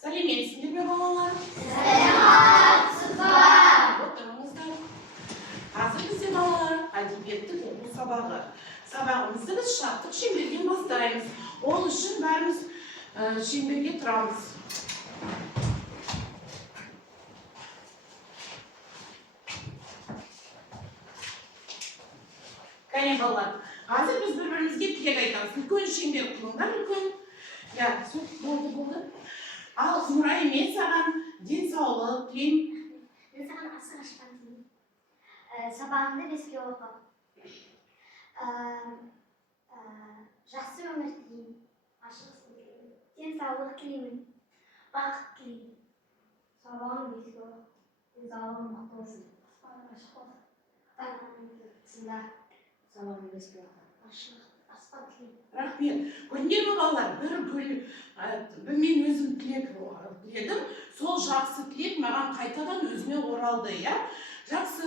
Сәлеметсіздер ме балалар? Отырыңыздар. Қазір бізде балалар әдебиеттік оқу сабағы. Сабағымызды біз шаттық шеңберден бастаймыз. Ол үшін бәріміз шеңберге тұрамыз. Кәне балалар, қазір біз бір-бірімізге тілек айтамыз. Үлкен шеңбер құрыңдар, үлкен. Болды. Ал Нұрай, мен саған денсаулық тілеймін. Мен саған асық ашқан тілеймін. Сабағыңды беске оқы. Жақсы өмір тілеймін. Ашықсын тілеймін. Денсаулық тілеймін. Бақыт тілеймін. Сабағың беске оқы. Денсаулығың мықты болсын. Аспаның ашық болсын. Ата-ананың сында сабағың беске оқы. Ашық, аспан тілеймін. Рахмет. Көрдіңдер ме балалар? Мен өзім тіледім. Сол жақсы тілек маған қайтадан өзіме оралды, иә? Жақсы.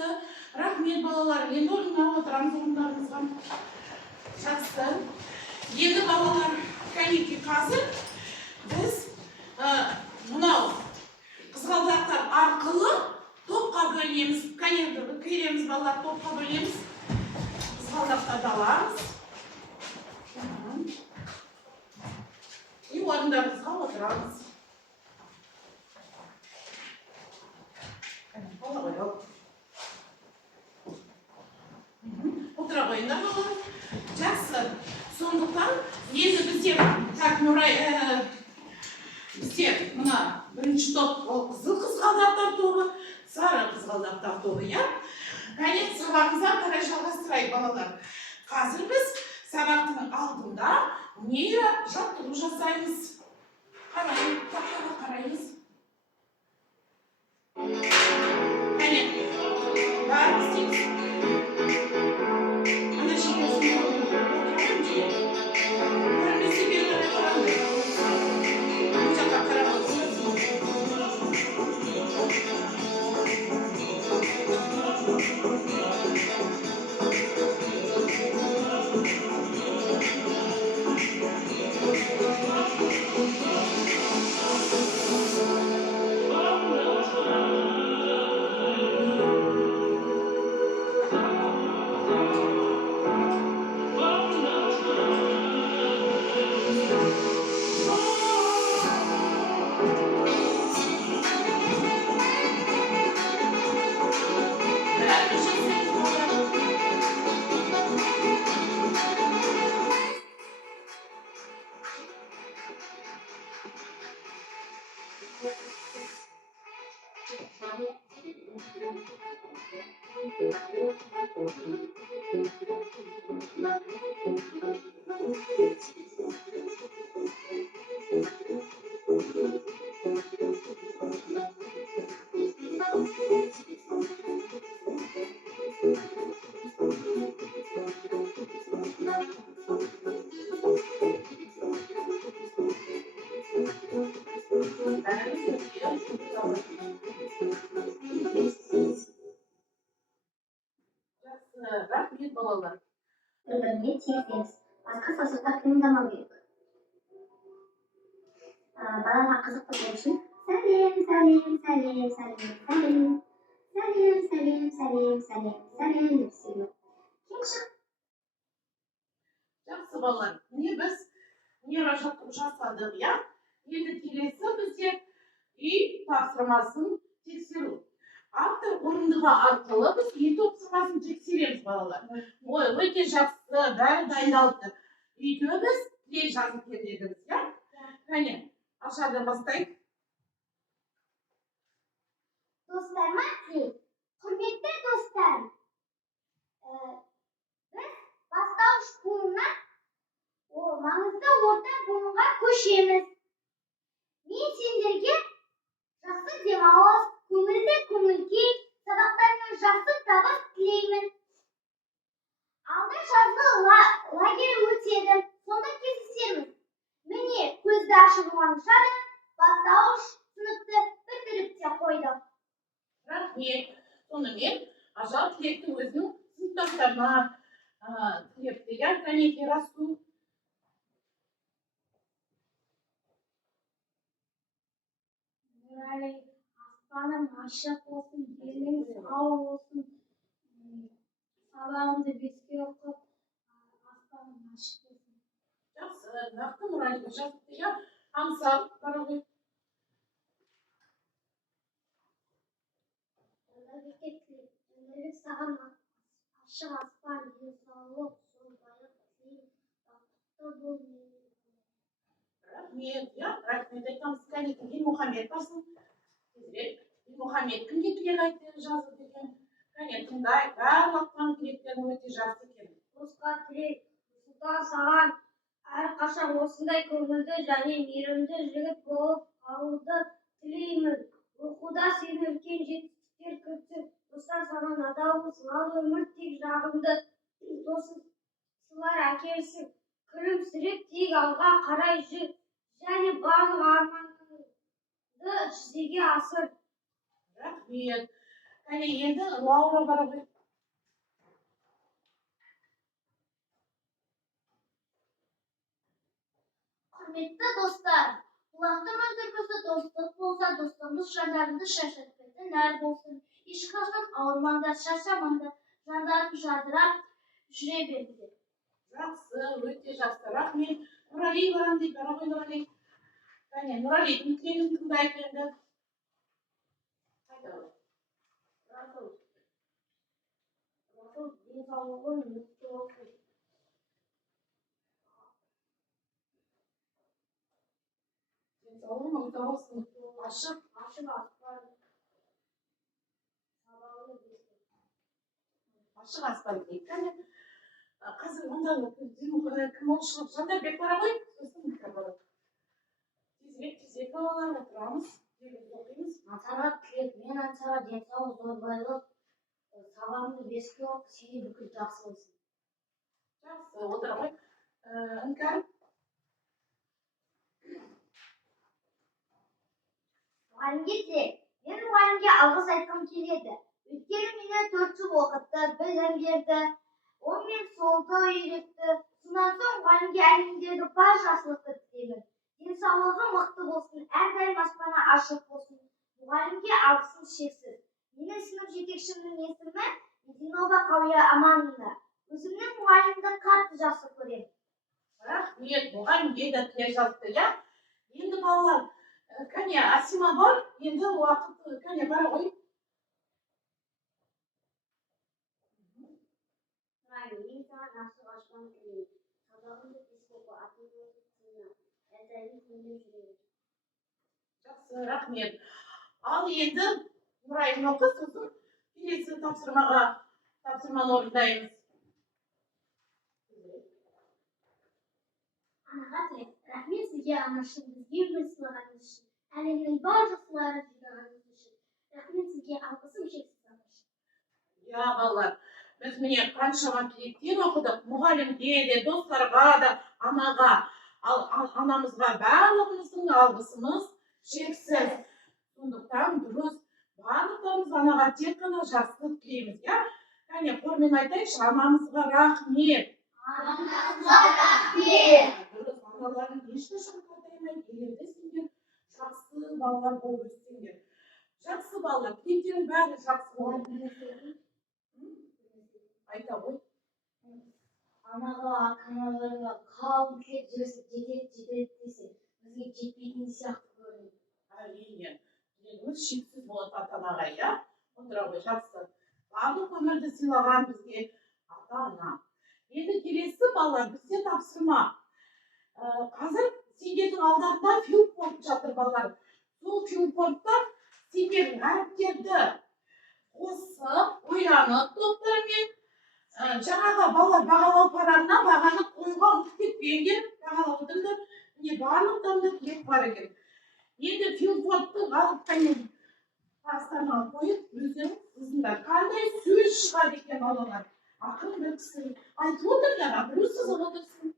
Рахмет балалар. Енді орнына отырамыз орындарыңызға. Жақсы. Енді балалар, кәнеки қазір біз мынау қызғалдақтар арқылы топқа бөлеміз. Кәне келеміз балалар, топқа бөлеміз. Қызғалдақтарды аламыз. И орындарыңызға отырамыз. Отыра қойыңдар балалар. Жақсы. Сондықтан енді бізде мына бірінші топ қызыл қызғалдақтар тобы, сары қызғалдақтар тобы, иә? Кәне сабағымызға қарай жалғастырайық балалар. Қазір біз сабақтың алдында нейро жаттығу жасаймыз. Қарайын, тақтаға қараймыз. Кәне, бәрі істейміз. Ана жеңесіне отырамын дейін. Көрмесе бері қарай қарамды. Бұл жаққа қарап рахмет балалар. Бір-біріне тиісеміз. Басқа саусақтар қимылдамау керек. Балаға қызық болу үшін сәлем деп сөйлеу. Кең шық. Жақсы балалар. Біз нейро жаттығу жасадық, иә? Енді келесі бізде үй тапсырмасын тексеру. Автор орындығы арқылы біз үй тапсырмасын тексереміз балалар. Өте жақсы, бәрі дайындалды. Үйде біз тілек жазып келдік, иә? Кәне, ашардан бастайық. Достарыма тілек. Құрметті достарым, біз бастауыш буыннан маңызды орта буынға көшеміз. Мен сендерге жақсы демалыс, көңілді көңіл-күй, сабақтарыңнан жақсы табыс тілеймін. Алда жазғы лагері өтеді, сонда кездесеміз. Міне көзді ашылғанша да бастауыш сыныпты бітіріп те қойдық. Рахмет. Сонымен ажал тілекті өзінің сыныптастарына тілепті. Кәнеки Расул. Yani aspana maşraf olsun, diliniz av olsun. Sabahında bisküvi okup aspana maşraf olsun. Жақсы, нақты Нұралиға жазыпты, иә? Аңсап, бара ғой. Öneri sağlam, aşık aspana, sağlık, bayrak, бақытты бол. Рахмет, иә? Рахмет айтамыз. Кәне, Дінмұхамед барсын. Тезірек. Дінмұхамед кімге тілек айтты жазып деген. Кәне, тыңдай, барлықтан тілектерің өте жақсы екен. Босқа тілек, Сұлтан саған әрқашан осындай көңілді және мейірімді жігіт болып қалуды тілеймін. Оқуда сені үлкен жетістіктер күтсін. Достар саған адалмыз, ал өмір тек жағымды досылар әкелсін. Күлімсіреп тек алға қарай жүр және барлық арманыңды жүзеге асыр. Рахмет. Кәне, енді Лаура бара ғой. Құрметті достар, бұлақтың өндіргісі достық болса, достығымыз жандарыңды шаршатпайды, нәр болсын. Ешқашан ауырмаңдар, шаршамаңдар, жандарың жадырап жүре беріңдер. Жақсы, өте жақсы. Рахмет. Нұрали барам дейді, бара ғой Нұрали. Кәне, Нұралидің тілегін тыңдайық енді. Қайда ғой? Расул, денсаулығың мықты болсын. Денсаулығың мықты болсын. Ашық. аспан. Сабағыңды білсін. Ашық аспан дейді. Кәне, қазір онда кім олшылық Жандарбек бара ғой? Сосын Мұхтар бара. Тезірек балалар отырамыз. Оқимыз. Ансарға тілек, мен ансарға денсаулық, зорбайлық, сабағыңды беске оқы, сені бүкіл жақсы болсын. Жақсы, отыр ғой. Іңкәр. Мұғалімге тілек. Мен мұғалімге алғыс айтқым келеді. Өйткені мені 4 жыл оқытты, білім берді, оң мен солды үйретті. Сонан соң мұғалімге әлемдегі бар жақсылықты тілеймін. Денсаулығы мықты болсын, әрдайым аспаны ашық болсын. Мұғалімге алғысым шексіз. Менің сынып жетекшімнің есімі Мединова Қауия Аманова. Өзімнің мұғалімді қатты жақсы көремін. Рахмет, мұғалімге де тілек жазды, иә? Енді балалар, кәне, Асима бар, енді уақыт, кәне, бара ғой. Мен саған ашық аспан тілеймін. Сабағыңды беске оқы, атыңды сынна. Әрдайым көңілмен жүре. Жақсы, рахмет. Ал енді Нұрайым оқы, сосын келесі тапсырманы орындаймыз. Анаға тілек. Рахмет сізге анашым, бізге өмір сыйлағаныңыз үшін. Әлемнің бар жақсылары жинағаныңыз үшін. Рахмет сізге алғысым шексіз анашым. Я, балалар, біз міне қаншама тілектер оқыдық. Мұғалімге де, достарға да, анаға, анамызға барлығымыздың алғысымыз шексіз. Сондықтан дұрыс, барлықтарымыз анаға тек қана жақсылық тілейміз, иә? Кәне, қормен айтайықшы, анамызға рахмет. Анамызға рахмет. Дұрыс, аналарын ешқашан қартаймай келеді сендер. Жақсы балалар болып өссеңдер. Жақсы балалар, тілектерің бәрі жақсы болады. Айта ғой. Анаға, ата-аналарға қалың тілек жетеді десе, бізге жетпейтін сияқты көрінеді. Әрине, тілегіміз шексіз болады ата-анаға, иә? Отыра ғой, жақсы. Барлық өмірді сыйлаған бізге ата-ана. Енді келесі балалар, бізде тапсырма. Қазір сендердің алдарында филборд жатыр балалар. Сол филбордта сендер әріптерді қосып, ойланып топтармен жаңағы балалар бағалау парағына бағаны қоюға ұмытып кетпеңдер, бағалап отырыңдар. Міне барлықтарында тілек бар екен. Енді филбордты алып қайын астана қойып, өздерің сызыңдар. Қандай сөз шығады екен балалар? Ақырын бір кісі айтып отырдар, біреу сызып отырсын.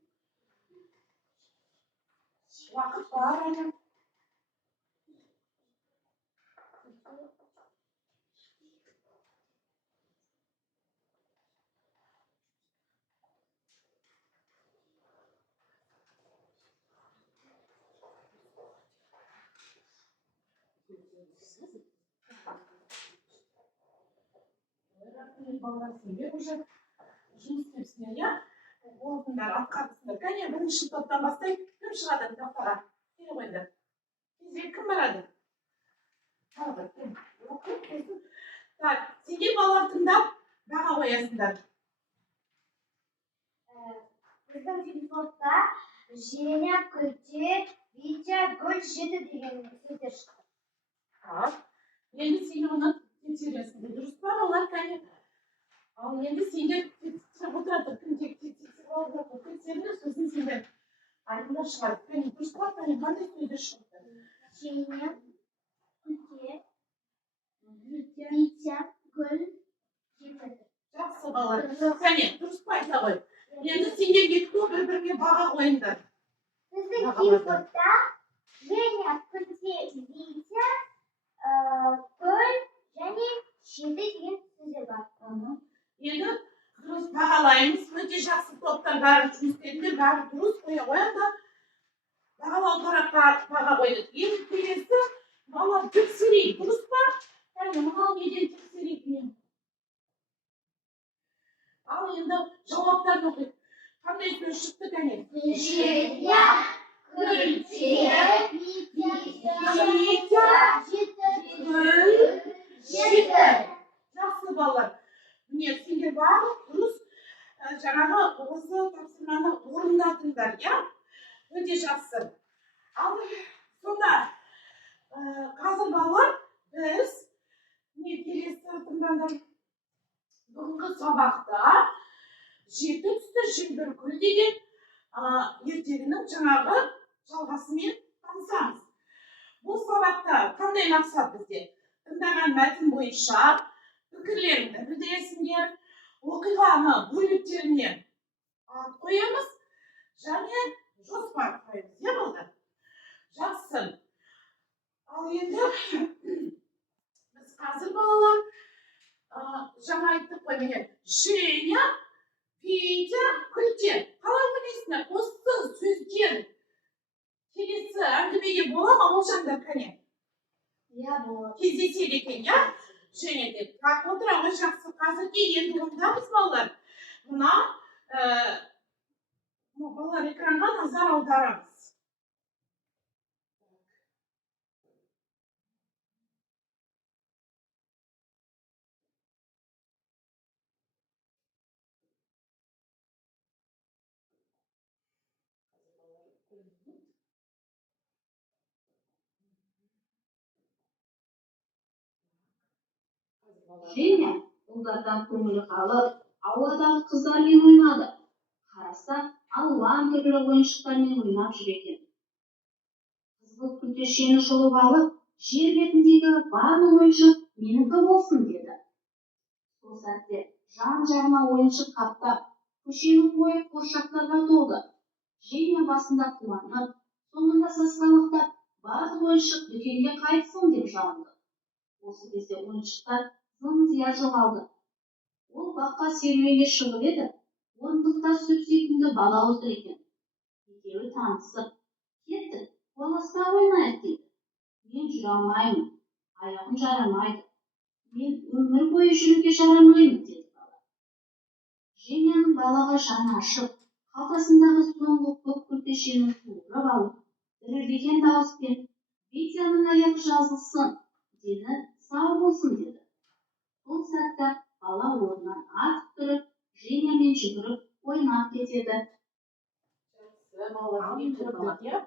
Уақыт бар әлі. Балалар сендер уже жұмыс істепсіңдер, иә? Орындар атқарыпсыңдар. Кәне, бірінші топтан бастайық. Кім шығады топтарға? Келе қойыңдар. Кезек кім барады? Балалар, кім? Так, сендер балалар тыңдап, баға қоясыңдар. Біздің телефонда Женя, Күлте, Витя, Гүл, Жеті деген сөздер шықты. Так, енді сендер оны тексересіңдер. Дұрыс па, балалар, кәне? Ал енді сендер тексеріп отырады. Кім тексеріп отырады? Тексеріңдер, сосын сендер айтыңдар шығады. Кәне, дұрыс па, кәне, қандай сөздер шықты? Женя, Күлте, Витя, Гүл, Жеті. Жақсы, балалар. Кәне, дұрыс па айта ғой? Енді сендер екі бір-біріне баға қойыңдар. Біздің телефонда Женя, Күлте, Витя, Гүл және Жеті деген сөздер бар. Енді дұрыс бағалаймыз. Өте жақсы топтар бәрі жұмыс істедіңдер, бәрі дұрыс қоя қойыңдар. Бағалау баға қойдық. Енді келесі балалар тексерейік. Дұрыс па? Кәне, мынау неден тексерейік мен? Ал енді жауаптарын оқиық. Қандай сөз шықты, кәне? Женя, Күлте, Витя, Гүл, Жеті. Жақсы балалар. Міне, сендер барлық дұрыс жаңағы осы тапсырманы орындадыңдар, иә? Өте жақсы. Ал сонда қазір балалар біз келесі тыңдаңдар. Бүгінгі сабақта жеті түсті желбіркүл деген ертегінің жаңағы жалғасымен танысамыз. Бұл сабақта қандай мақсат бізде? Тыңдаған мәтін бойынша пікірлеріңді білдіресіңдер, оқиғаны бөліктеріне ат қоямыз және жоспар қоямыз, иә балалар? Жақсы. Ал енді біз қазір балалар жаңа айттық қой, міне, Женя, Витя, Күлте. Қалай ойлайсыңдар? Осы сөздер келесі әңгімеде бола ма, болжаңдар, кәне? Иә, болады. Кездеседі екен, иә? Женя деп. Так, отыра ғой, жақсы. Қазірге енді орындамыз, балалар. Мына балалар экранға назар аударамыз. Женя ұлдардан көңілі қалып, ауладағы қыздармен ойнады. Қараса, алуан түрлі ойыншықтармен ойнап жүр екен. Қызғылт күлтешені жұлып алып, жер бетіндегі барлық ойыншық менікі болсын деді. Сол сәтте жан-жағына ойыншық қаптап, көшенің бойы қуыршақтарға толды. Женя басында қуанып, соңында сасқалақтап, барлық ойыншық дүкенге қайтсын деп жалынды. Осы кезде ойыншықтар зым-зия жоғалды. Ол баққа серуенге шығып еді, орындықта сүт сүйкімді бала отыр екен. Екеуі танысып, кеттік, қуаласпай ойнайық дейді. Мен жүре алмаймын, аяғым жарамайды. Мен өмір бойы жүруге жарамаймын деді бала. Женяның балаға жаны ашып, қалтасындағы соңғы көк күлтешені суырып алып, дірілдеген дауыспен Витяның аяғы жазылсын, дені сау болсын деді. Сол сәтте бала орнынан атып тұрып, Женямен жүгіріп ойнап кетеді. Жақсы, балалар, не көрдік, иә?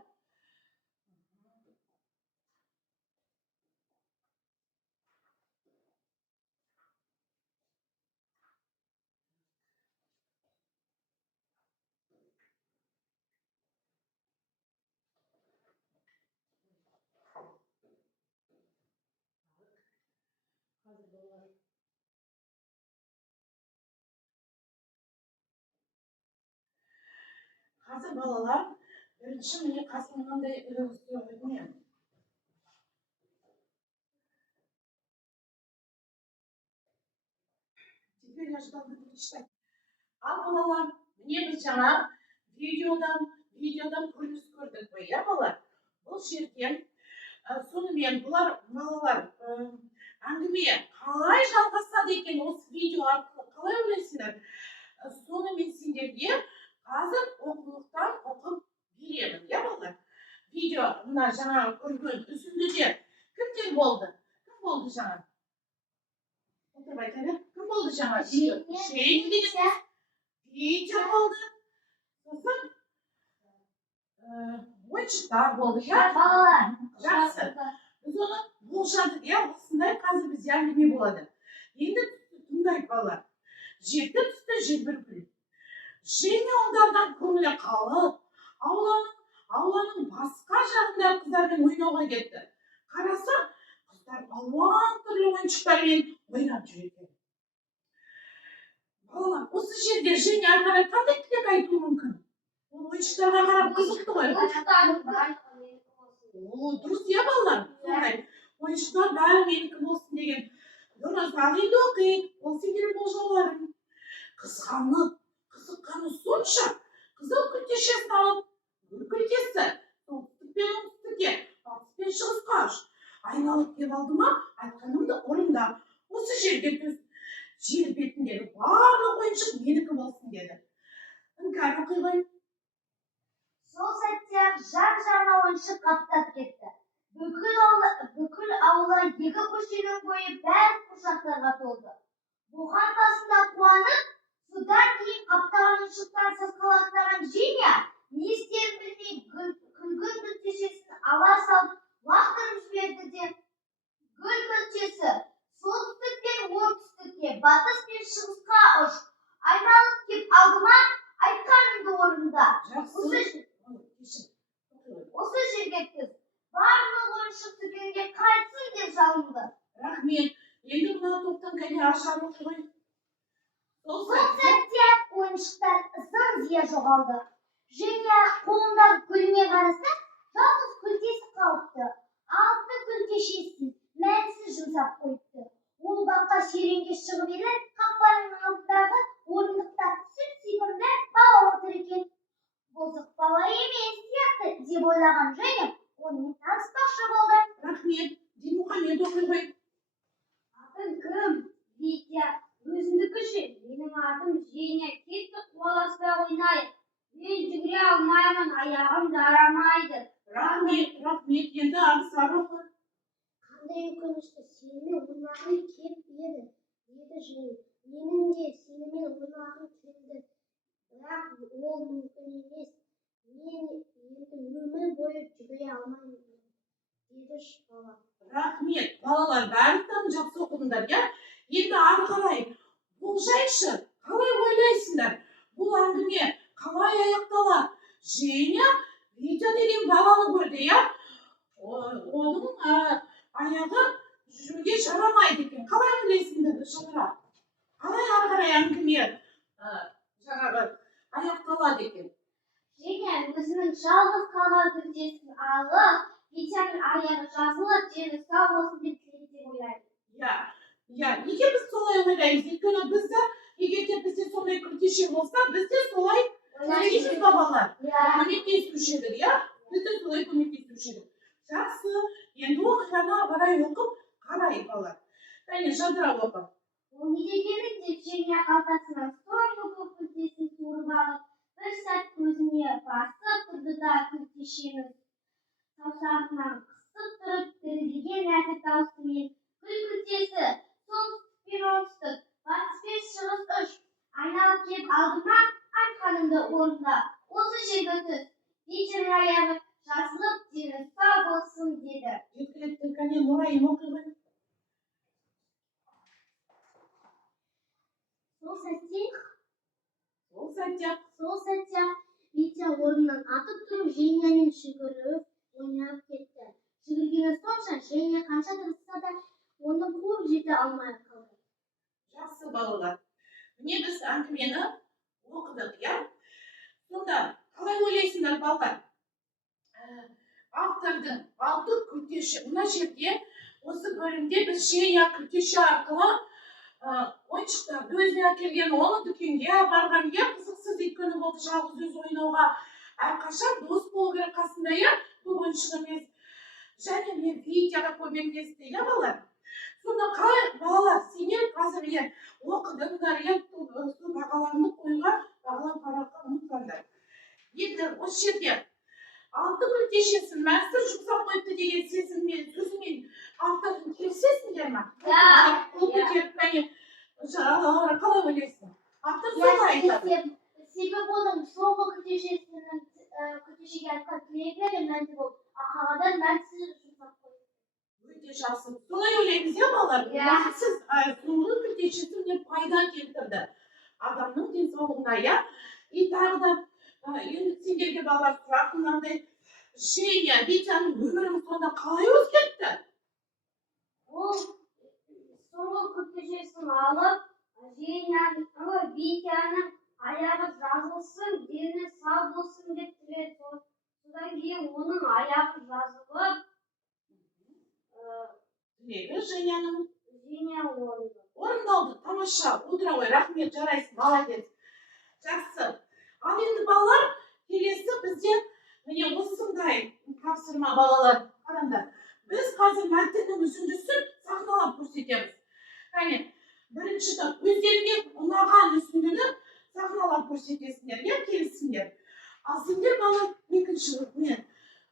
Қазір балалар, бірінші міне қасым мынандай өтінемін. Теперь я ждал читать. Ал балалар, міне біз жаңа видеодан көрініс көрдік қой, иә балалар? Бұл жерде Сонымен бұлар балалар әңгіме қалай жалғасады екен осы видео арқылы қалай ойлайсыңдар? Соны мен сендерге қазір оқулықтан оқып беремін, иә балалар? Видео мына жаңағы көрген үзіндіде кімдер болды? Кім болды жаңа? Отырып айтады. Кім болды жаңа? Жейін деген видео болды. Сосын ойыншықтар болды, иә? Балалар. Жақсы. Біз оны болжадық, иә? Осындай қазір бізде әңгіме болады. Енді тыңдайық балалар. Жеті түсті желбір гүл. Женя ұлдардан көңілі қалып, ауланың басқа жағында қыздармен ойнауға кетті. Қараса, қыздар алуан түрлі ойыншықтармен ойнап жүр екен. Балалар, осы жерде Женя ары қарай қандай тілек айтуы мүмкін? Ол ойыншықтарға қарап қызықты ғой. Дұрыс, иә балалар? Сондай ойыншықтар бәрі менікі болсын деген. Дұрыс, ал енді оқиық. Ол сендердің болжауларың. Қызыққаны сонша, қызыл күлтешесін алып, күлтесі солтүстік пен оңтүстікке, батыс пен шығысқа айналып кеп алды ма, айтқанымды орында. Осы жерге түс. Жер бетіндегі барлық ойыншық менікі болсын деді. Іңкәр оқи ғой. Сол сәтте жан-жағына ойыншық қаптап кетті. Бүкіл аула екі көшенің бойы бәрі құршақтарға толды. Бұған басында қуанып, содан кейін қаптаған ойыншықтан сасқалақтаған Женя не істерін білмей күлгін күлтешесін ала салып лақтырып жіберді де гүл күлтесі солтүстік пен оңтүстікке, батыс пен шығысқа айналып кеп алдыма айтқанымды орында. Осы жерге түс. Барлық ойыншық түгенге қайтсын деп жалынды. Рахмет. Енді мына топтан кәне ашар оқи ғой. Сол сәтте ойыншықтар зым-зия жоғалды. Женя қолындағы гүліне қараса, жалғыз күлтесі қалыпты. Алты күлтешесін мәнсіз жұмсап қойыпты. Ол баққа серуенге шығып еді, қақпаның алдындағы орындықта сүт-сипырды бала отыр екен. Бұзық бала емес сияқты деп ойлаған Женя онымен таныспақшы болды. Рахмет. Дінмұхамед оқи ғой. Атың кім? Витя. Өзіңдікі ше? Менің атым Женя. Кетті қуаласпай ойнайық. Мен жүгіре алмаймын, аяғым жарамайды. Рахмет. Енді аңсар оқы. Қандай өкінішті, сенімен ойнағым кеп еді, деді Женя. Менің де сенімен ойнағым келді. Бірақ ол мүмкін емес. Мен енді өмір бойы жүгіре алмаймын, деді бала. Рахмет. Балалар бәрін жақсы оқыдыңдар, иә? Енді ары қарай болжайшы, қалай ойлайсыңдар? Бұл әңгіме қалай аяқталады? Женя Витя деген баланы көрді, иә? Оның аяғы жүруге жарамайды екен. Қалай ойлайсыңдар, Жамыра? Қалай ары қарай әңгіме жаңағы аяқталады екен? Женя өзінің жалғыз қалған күлтесін алып, Витяның аяғы жазылып, жері сау болсын деп тілейді деп ойлайды. Иә, неге біз солай ойлаймыз? Өйткені бізді, егер де бізде сондай күлтеше болса, бізде солай ойлаймыз балалар. Көмектесуші едік, иә? Бізде солай көмектесуші едік. Жақсы, енді оқиғаны ары қарай оқып қарайық балалар. Кәне, Жадыра оқы. Ол не дегені деп Женя қалтасынан стоймы күлтесін суырып алып, бір сәт көзіне басып тұрды да күлтешені саусағынан қысып тұрып, дірілдеген нәзік даусымен күлтесі солтүстік пен оңтүстік, батыс пен шығыс айналып кеп алдыма айтқанымды орында. Осы жерге түс. Витяның аяғы жазылып, дені сау болсын деді. Жеткілікті, кәне, Нұрайым оқи ғой. Сол сәтте Витя орнынан атып тұрып, Женямен жүгіріп ойнап кетті. Жүгіргені сонша, Женя қанша тырысса да оны қуып жете алмай қалды. Жақсы балалар. Міне біз әңгімені оқыдық, иә? Сонда қалай ойлайсыңдар балалар? Автордың алты күлтеші. Мына жерде осы бөлімде біз Женя күлтеші арқылы ойыншықтарды өзіне әкелген, оны дүкенге апарған, иә, қызықсыз өйткені болды жалғыз өзі ойнауға әрқашан дос болу керек қасында, иә? Бұл ойыншық емес. және мен видеоға көмектесті, иә балалар? Сонда қалай балалар, сендер қазір иә оқыдыңдар, иә сол бағаларыңды қоюға бағалар қараққа ұмытпаңдар. Енді осы жерде алты күлтешесін мәстір жұмсап қойыпты деген сөзімен автордың келісесіңдер ме? Да. Қалай ойлайсың? Автор солай айтады. Себебі оның соңғы күлтешесінің күлтешеге айтқан тілегі мәнді болып, ақағадан мәнсіз жұмсап қойды. Өте жақсы. Солай ойлаймыз, иә балалар? Мәнсіз соңғы күлтешесі мне пайда келтірді. Адамның денсаулығына, иә? И тағы да енді сендерге балалар сұрақ мынандай, Женя, Витяның өмірін сонда қалай өзгертті? Ол соңғы күлтешесін алып, Витяның аяғы жазылсын, дені сау болсын деп тіледі. Содан кейін оның аяғы жазылып, Тілегі Женяның орындалды. Тамаша, отыра ғой, рахмет, жарайсың, молодец. Жақсы. Ал енді балалар, келесі бізде міне осындай тапсырма балалар. Қараңдар. Біз қазір мәтіннің үзіндісін сахналап көрсетеміз. Кәне, бірінші топ өздеріңе ұнаған үзіндіні сахналап көрсетесіңдер, иә, келісіңдер. Ал сендер балалар екінші мен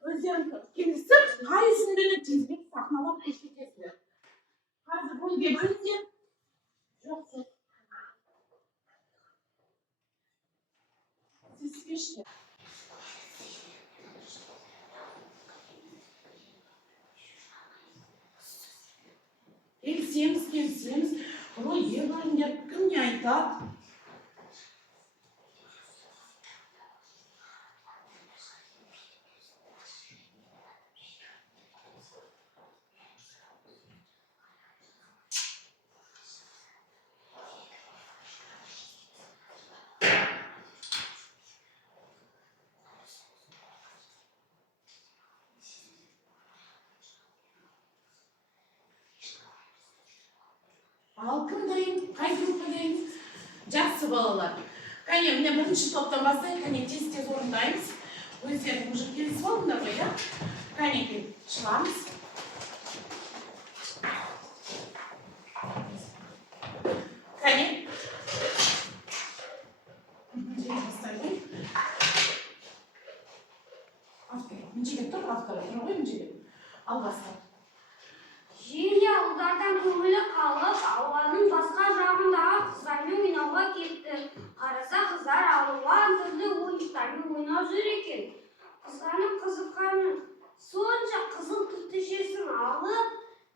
өздерің келісіп, қай үзіндіні тезірек сахналап көрсетесіңдер. Қазір бөлге бөліңдер. Жоқ. Siz geçti. Келісеміз. Ройы бөліңдер, кім не айтады? Ал кім дайын? Қай группа дайын? Жақсы балалар. Кәне, міне бірінші топтан бастайық, кәне тез орындаймыз. Өздерің уже келісіп алдыңдар ғой, иә? Кәне, шығамыз. Кәне. Мінжелеп тұр, автор тұр ғой, мінжелеп. Ал бастап. Женя ұлдардан көңілі қалып, ауаның басқа жағындағы қыздармен ойнауға кетті. Қараса қыздар алуан түрлі ойыншықтармен ойнап жүр екен. Қызғанып қызыққаны сонша қызыл күлтешесін алып,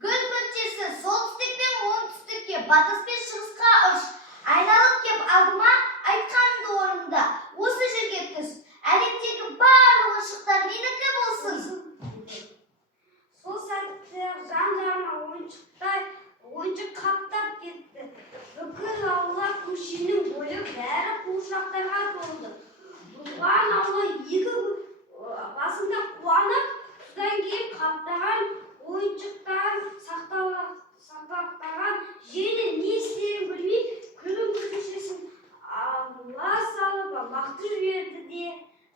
гүл күлтесі солтүстік пен оңтүстікке, батыс пен шығысқа ұш. Айналып кеп алдыма, айтқаныңды орында. Осы жерге түс. Әлемдегі барлық ойыншықтар менікі болсын. сол сәтте жан-жағына ойыншық қаптап кетті. Бүкіл аула көшенің бойы бәрі қуыршақтарға толды. Бұған аула екі басында қуанып, содан кейін қаптаған ойыншықтарын сақтаған Женя не істерін білмей, күлін күлтешесін алла салып лақтырып жіберді де,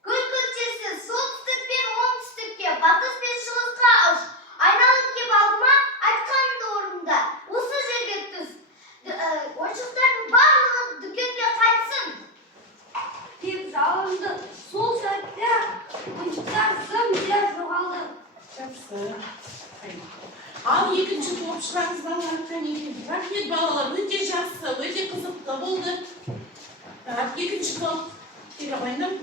Гүл күлтесі солтүстік пен оңтүстікке, батыс пен шығысқа ұш. Айналып кеп алдыма, айтқаныңды орында. Осы жерге түс. Ойыншықтардың барлығы дүкенге қайтсын. деп жалынды. Сол сәтте ойыншықтар зым-зия жоғалды. Жақсы. Ал екінші топ шығарыңыз балалар, кәне. Рахмет балалар, өте жақсы, өте қызықты болды. Екінші топ. Келе қойыңдар.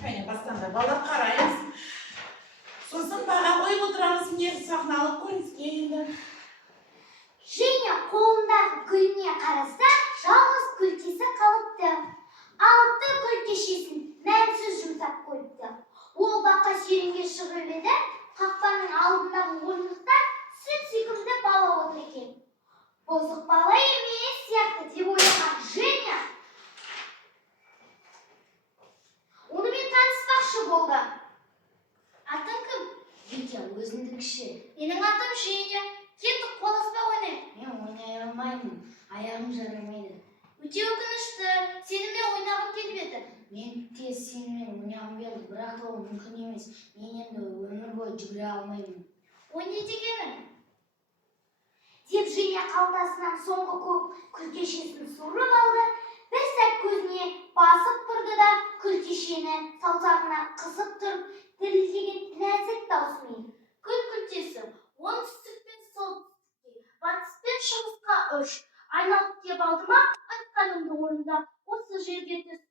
Кәне, бастанда балалар қараймыз. Сосын баға қойып отырамыз, міне сахналық көрініске енді. Женя қолындағы гүліне қараса, жалғыз күлтесі қалыпты. Алты күлтешесін мәнсіз жұмсап қойыпты. Ол баққа сүйренге шығып еді, қақпаның алдындағы орындықта сүт секілді бала отыр екен. Бозық бала емес сияқты деп ойлаған Женя онымен таныспақшы болды. Атың кім? Витя, өзіңді кіші. Менің атым Женя. Кеттік қоласпа ойнайық. Мен ойнай алмаймын. Аяғым жарамайды. Өте өкінішті. Сенімен ойнағым келіп еді. Мен де сенімен ойнағым келді, мүмкін емес. Мен енді өмір бойы жүгіре алмаймын. O ne degені? Деп Женя қалтасынан соңғы күлтешесін суырып алды. Bir сәт көзіне басып тұрды да күлтешені саусағына қысып тұрып, дірілдеген нәзік даусымен: күлтесі, оңтүстік пен солтүстікке, батыс пен шығысқа ұш. Айналып кеп алдыма, айтқанымды орында, осы жерге түс.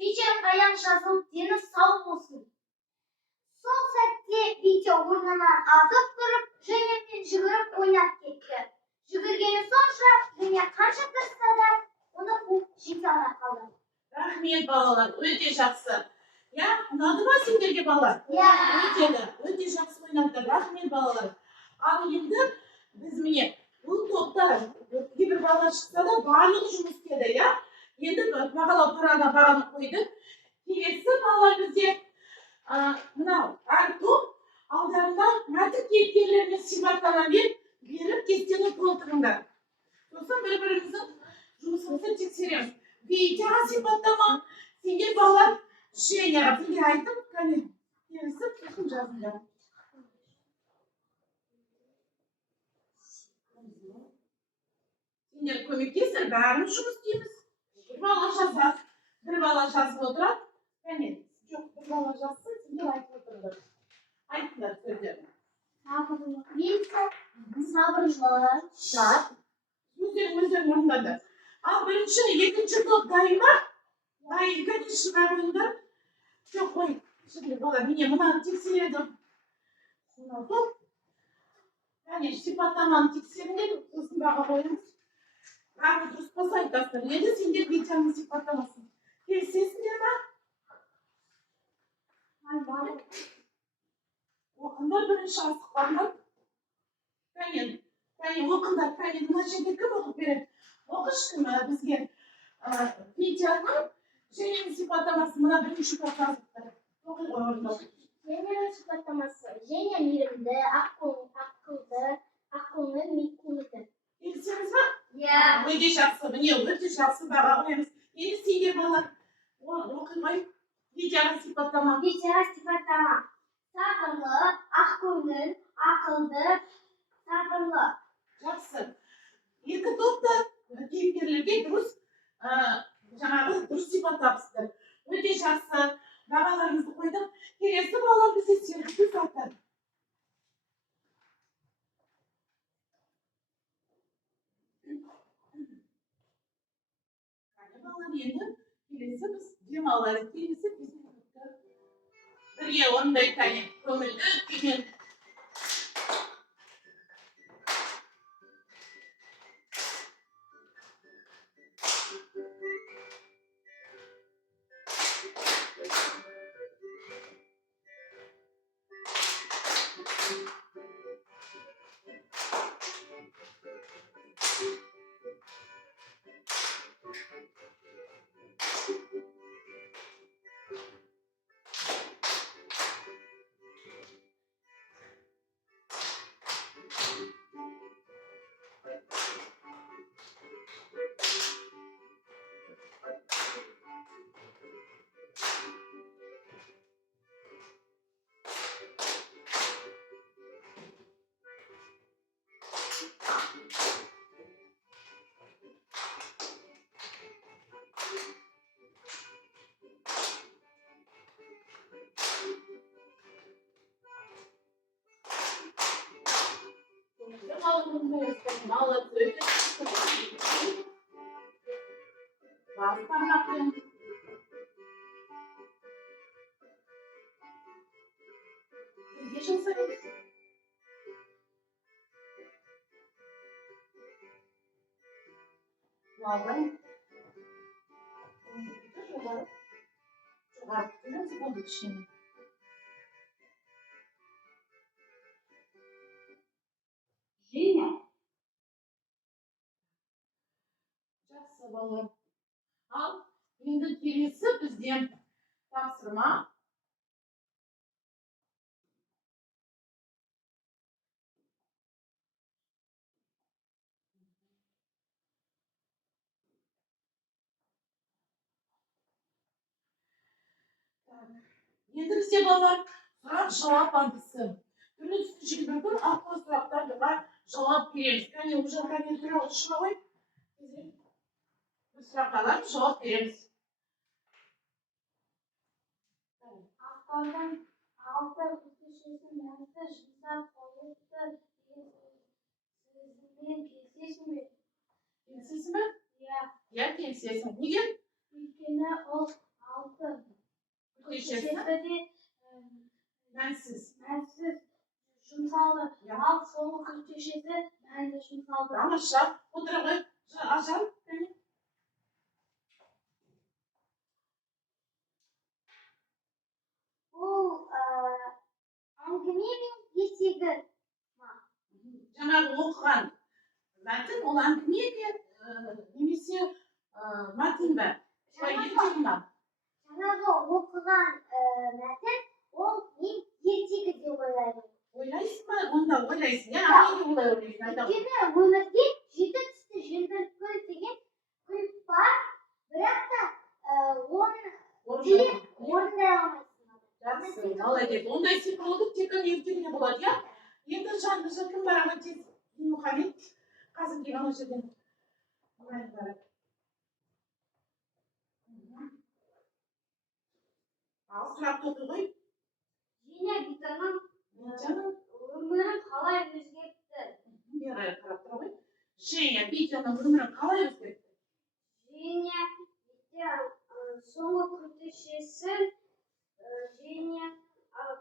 Витяның аяғы жазылып, дені сау болсын. Сол сәтте Витя орнынан атып тұрып, Женямен жүгіріп ойнап кетті. Жүгіргені сонша, Женя қанша тырысса да оны қуып жете алмай қалды. Рахмет балалар, өте жақсы. Я, ұнады ма сендерге балалар? Өте жақсы ойнадыңдар. Рахмет балалар. Ал енді біз міне бұл топта кейбір балалар шықса да барлығы жұмыс істеді, я? Енді бағалау парағына бағаны қойдық. Келесі балалар бізде мынау әр топ алдарында мәтін кейіпкерлеріне сипаттама беріп кестені толтырыңдар. Сосын бір-біріміздің жұмысымызды тексереміз. Витяға сипаттама, сендер балалар Женяға бірге айтып, келісіп, сосын жазыңдар. Сендер көмектесіңдер, бәріміз жұмыс істейміз. Бір бала жазады, бір бала жазып отырады. Жоқ, бір бала жазсын, сендер айтып отырыңдар. Айтыңдар сөздерді. Сабырлы. Шат. Өздерің орындарда. Ал бірінші, екінші топ дайын ба? Дайын, конечно, дайындар. Жоқ, қой, şimdi бала, міне мынаны тексереді. Мынау топ. Конечно, сипаттаманы тексеріңдер, сосын баға қойыңыз. Бәрі дұрыс болса айтасыздар. Енді сендер Витяның сипаттамасын келісесіңдер ма? Оқыңдар бірінші асықпаңдар. Оқыңдар, мына жерде кім оқып береді? Оқыш кім бізге Витяның Женяның сипаттамасы мына бірінші топта жазылыпты. Оқи ғой орындап. Женяның сипаттамасы: Женя мейірімді, ақылды, мейірімді. Келісеміз ба? Өте жақсы, міне өте жақсы баға қоямыз. Енді сендер балалар оқи ғой. Витяның сипаттама. Витяға сипаттама: сабырлы, ақкөңіл, ақылды, сабырлы. Жақсы. Екі топта кейіпкерлерге дұрыс дұрыс сипаттапсыздар. Өте жақсы. Бағаларымызды қойдық. Келесі балалар бізде серікті саттар. Балалар енді келесі біз демалайық. Келесі бірге орындайық, көңілді күймен. Молодцы. Вас парнапен. Где жасайсыз? Ладно. Жоғары күтіліңіз болды кішкене. Женя, Жақсы балалар. Ал енді келесі бізден тапсырма. Енді бізде балалар сұрақ жауап әдісі. Түрлі түсінікті бір ақылы сұрақтарға жауап береміз. Кәне уже кәне сұрағы шыға ғой. Біз сұрақ аламыз, жауап береміз. Ақтаудың алты көшесін мәнті жұмсақ қойыпты сөзімен келісесің бе? Келісесің бе? Иә. Иә, келісесің. Неге? Өйткені ол алты Көшесі көшесі мәнсіз. мәнсіз жұмсалды. Иә. Ал соңғы көшесі мәнді жұмсалды. Тамаша. Отыра ғой. Ажан. Бұл әңгіме мен ертегі. Жаңағы оқыған мәтін ол әңгіме ме немесе мәтін бе? Ертегі ме? Жаңағы оқыған мәтін ол мен ертегі деп ойлаймын. Ойлайсың ба? Онда ойлайсың. Иә, неге олай ойлайсың? Айта ғой. Өйткені өмірде жеті түсті желбіркүл деген гүл бар, бірақ та оны тілеп орындай алмайсың. Жақсы, молодец. Ондай психология тек қана ертегіде болады, иә? Енді жанды кім бар ама тез Мұхаммед қазір келген ол жерден. Ал сұрақты оқи ғой. Женя Витаның Жаным, өмірі қалай өзгертті? бері қарап тұра ғой. Женя, Витяның өмірі қалай өзгертті? Женя соңғы көшесін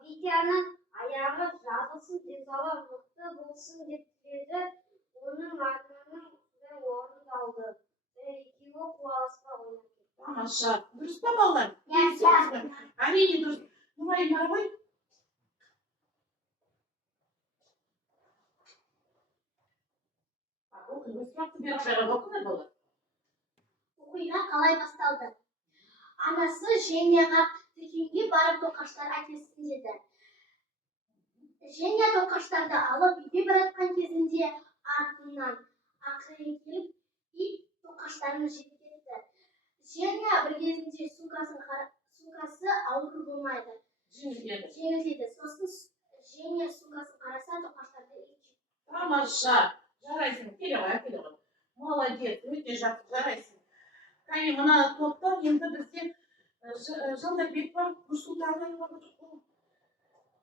Витяның аяғы жазылсын, денсаулығы мықты болсын деп тіледі. Оның арманы орындалды. Екеуі қуаласпа ойнап кетті. Тамаша. Дұрыс па балалар? Иә. Әрине дұрыс. Нұрайым бар ғой. Оқи, сұрақты бері қарай оқыңдар балалар. Оқиға қалай басталды? Анасы Женяға дүкенге барып тоқаштар әкелсін деді. Женя тоқаштарды алып үйге баратқан кезінде артынан ақырын келіп ит тоқаштарын жеп кетті. Женя бір кезінде сумкасы ауыр болмайды. Жеңілдеді. Сосын Женя сумкасын қараса тоқаштарды ит жеп. Тамаша. Жарайсың. Келе ғой. Молодец. Өте жақсы. Жарайсың. Кәне мына топтан енді бізде Жандарбек бар, Нұрсұлтан бар.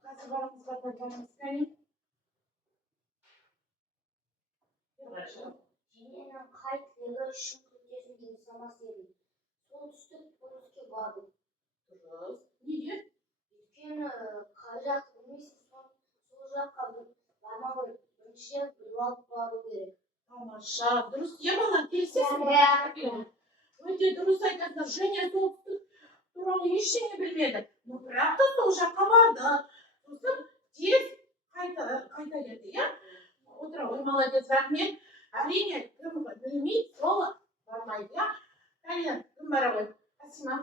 Қазір барамыз барамыз. Кәне. Женяның қай тілегі үшін күртесін жұмсамас еді? Солтүстік полюске барды. Дұрыс. Неге? Өйткені қай жақты білмейсің, сол жаққа барма ғой. Бірінші біліп алып бару керек. Тамаша. Дұрыс. Иә балалар, келісесің? Өте дұрыс айтасыңдар. Женя солтүстік туралы ештеңе білмеді. Но бірақ та сол жаққа барды. Сосын тез қайта кетті, иә? Отыра ғой, молодец, рахмет. Әрине, кім білмейді, сол бармайды, иә? Кәне, кім бара ғой? Асима.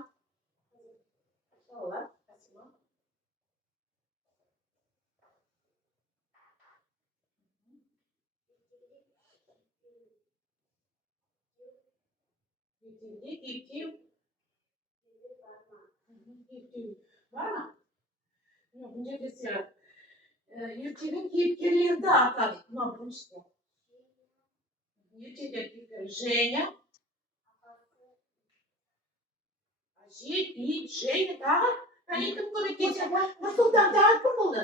Балалар, Асима. Ертегі бар ма? Бұл жерде сері. Ертегі кейіпкерлерді атады. Мына біріншісі. Ертегі кейіпкері Женя. Әжет, ит, Женя, тағы. Кәне кім көмектеседі? Нұрсұлтан тағы кім болды?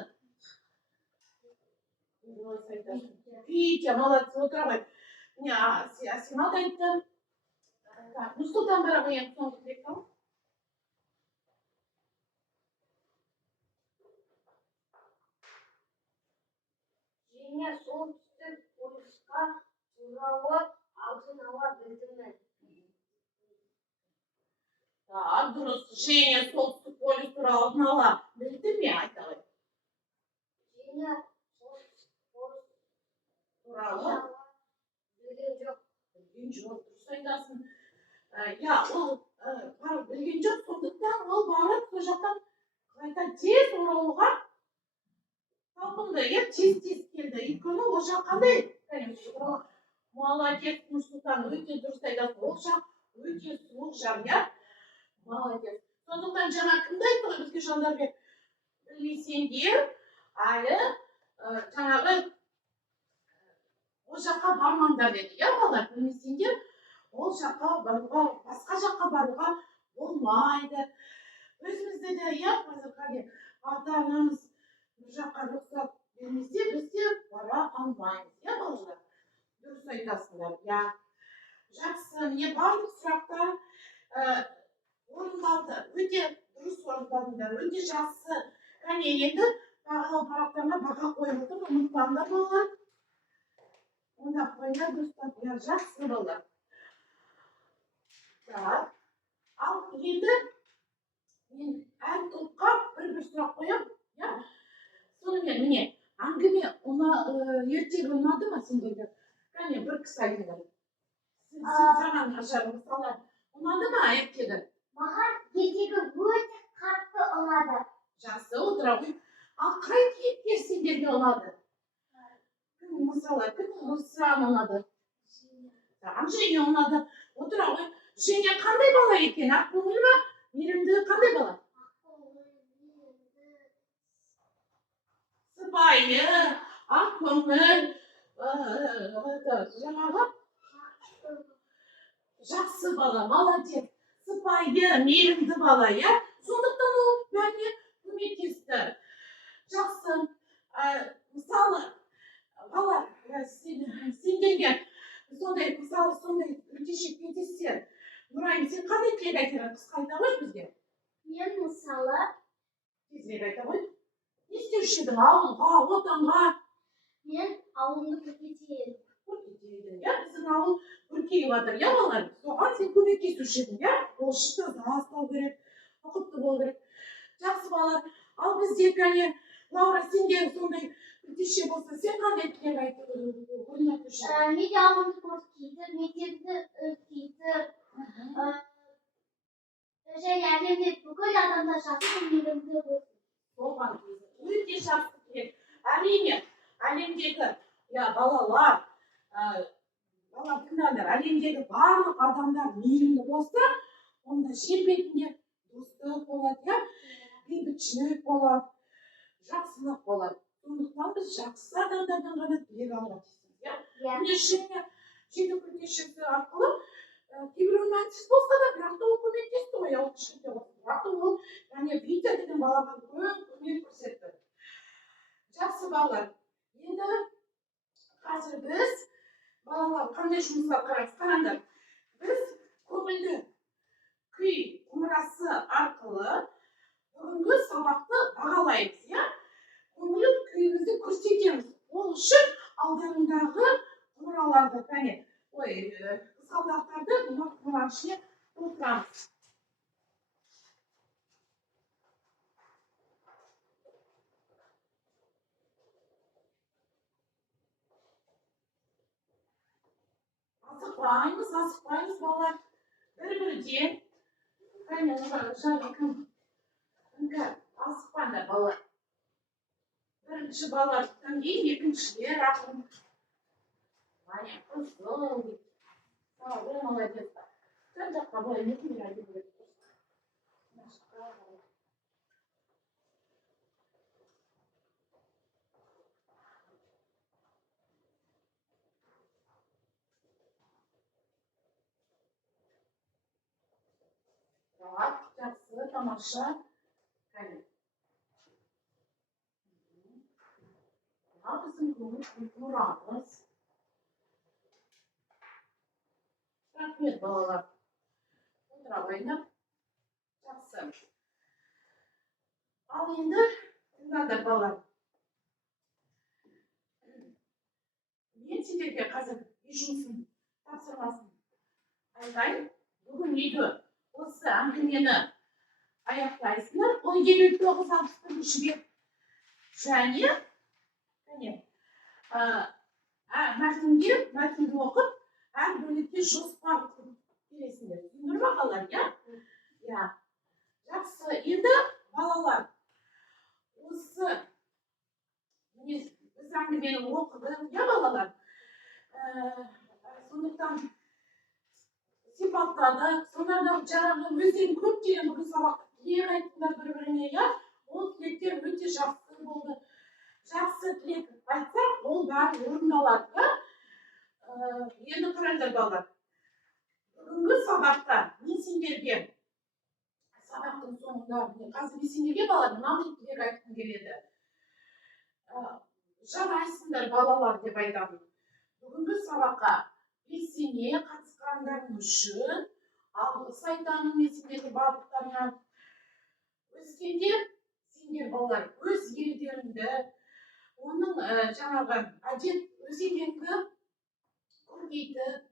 Витя, молодцы, отыра ғой. Асима да айтты. Нұрсұлтан бара ғой, енді соңғы тілек қал. Женя солтүстік полюсқа туралы алдын ала білді ме? Так, дұрыс. Женя солтүстік полюс туралы алдын ала білді ме? Айта ғой. Женя солтүстік полюс Туралы білген жоқ. білген жоқ. Дұрыс айтасың. Иә, ол білген жоқ, сондықтан ол барып сол жақтан қайта тез оралуға талпынды, иә, тез келді. Өйткені ол жақ қандай? Молодец, Нұрсұлтан, өте дұрыс айтасың. Ол жақ өте суық жақ, иә? Молодец. Сондықтан жаңа кімді айтты ғой бізге Жандарбек? Білмесеңдер, әлі жаңағы ол жаққа бармаңдар деді. Иә балалар, білмесеңдер, ол жаққа баруға, басқа жаққа баруға болмайды. Өзімізде де, иә, қазір ата-анамыз бір жаққа рұқсат бермесе, біз де бара алмаймыз. Иә балалар, дұрыс айтасыңдар. Иә, жақсы, міне барлық сұрақтар орындалды. Өте дұрыс орындадыңдар, өте жақсы. Кәне енді бағалау парақтарына баға қойып отыр, ұмытпаңдар балалар. Онда қойыңдар достар, иә, жақсы балалар. Так, ал енді мен әр топқа бір сұрақ қоямын, иә? Сонымен міне, әңгіме ертегі ұнады ма сендерге? Кәне бір кісі айтыңдар. Сен жаңағы ажар мысалы ұнады ма ертегі? Маған ертегі өте қатты ұнады. Жақсы, отыра ғой. Ал қай кейіпкер сендерге ұнады? Мысалы, кім саған ұнады? Саған Женя ұнады. Отыра ғой. Женя қандай бала екен? Ақкөңіл ме? Мейірімді қандай бала? Сыпайы, ақкөңіл, жаңағы жақсы бала, молодец. Сыпайы, мейірімді бала, иә? Сондықтан ол бәріне көмектесті. Жақсы. Мысалы, балалар, сендерге сондай, мысалы, сондай өтешек кездессе, Нұрайым, сен қандай тілек айтар? Қысқа айта ғой бізге. Мен мысалы Тезірек айта ғой. Не істеуші едің? Ауылға, отанға. мен ауылды көркейтейін. Көркейтейін, иә? Біздің ауыл көркейіп жатыр, иә балалар? Соған сен көмектесуші едің, иә? Ол шықты ұстау керек, ұқыпты болу керек. Жақсы балалар. Ал бізде кәне, Лаура, сенде сондай өтеше болса, сен қандай тілек айтып ойнатушы? Мен де ауылды көркейтіп, мектепті өркейтіп, және әлемде бүкіл адамдар жақсы мейірімді болсын. Болған кезде өте жақсы тілек. Әрине, әлемдегі балалар, тыңдаңдар, әлемдегі барлық адамдар мейірімді болса, онда жер бетінде достық болады, бейбітшілік болады, жақсылық болады. Сондықтан біз жақсы адамдардан ғана тілек алуға тиіспіз. Міне жеті күртешесі арқылы кейбір мәнсіз болса да, бірақ та ол көмектесті ғой, ол кішкентай болса. Бірақ та ол, Витя деген балаға көп көмек көрсетті. Жақсы балалар. Енді қазір біз балалар қандай жұмысқа қараймыз? Қараңдар. Біз көңілді күй құмырасы арқылы бүгінгі сабақты бағалаймыз, иә? Көңіл күйімізді көрсетеміз. Ол үшін алдарындағы құмыраларды, салдақтарды құмыраның ішіне толтырамыз. Асықпаймыз балалар. Бір-бірден. Асықпаңдар балалар. Бірінші балалардан кейін екіншілер ақырын. Қызыл. Ой, молодец. Жан-жаққа былай нетмей айту керек. Жақсы, тамаша. Біздің құмырамыз. Рахмет, балалар. Отыра қойыңдар. Жақсы. Ал енді, тыңдаңдар балалар. Мен сендерге қазір үй жұмысын тапсырмасын айтайын. Бүгін үйді осы әңгімені аяқтайсыңдар. 59-61 бет. Және мәтінді оқып, әр бөлікке жоспар бересіңдер. Түсіндір ме балалар, иә? Жақсы. Енді балалар, осы біз әңгімені оқыдық, иә балалар? Сондықтан сипаттадық, сонардан жаңағы өздерін көптеген бүгін сабақты тілек айттыңдар бір-біріне, иә? Ол тілектер өте жақсы болды. Жақсы тілек айтсақ, ол бәрі орындалады, иә? Енді қараңдар балалар. Бүгінгі сабақта мен сендерге сабақтың соңында қазір мен сендерге балалар мынандай тілек айтқым келеді. Жарайсыңдар балалар деп айтамын. Бүгінгі сабаққа белсене қатысқандарың үшін алғыс айтамын мен сендерге барлықтарыңа. Өскенде сендер балалар өз елдеріңді, оның жаңағы өзгелерді көркейтіп,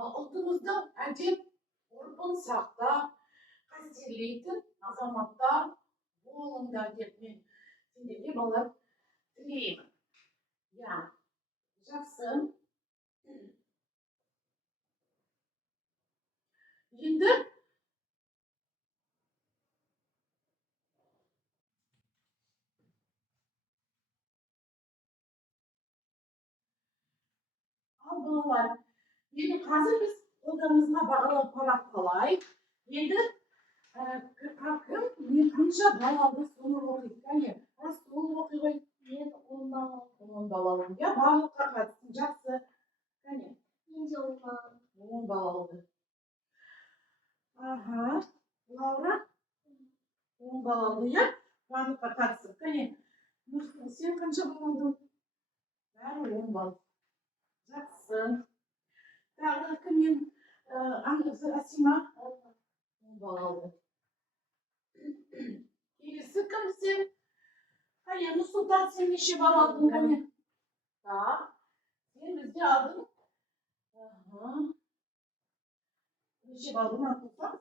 ұлтымызды әдеп ғұрпын сақтап, қастерлейтін азаматтар болыңдар деп мен сендерге балалар тілеймін. Я, жақсы. Енді ал балалар, енді қазір біз қолдарымызға бағалау парақ қалай. Енді кім мен қанша балалды соны оқиды. Кәне, сол оқи ғой. Мен 10 бала. 10 балалым. Я барлыққа қатыстым. Жақсы. Кәне, Мен де 10 бала. 10 балалды. Аха. Лаура? 10 балалды, я? Барлыққа қатысып. Кәне, Нұрсың, сен қанша балалдың? Бәрі 10 бал. Жақсы. Тағы кіммен? Асима? 10 балалды. Келесі кім сен? Кәне, Нұрсұлтан, сен неше бал алдың? Кәне. Так. Сен бізде алдың? Неше балдың Нұрсұлтан?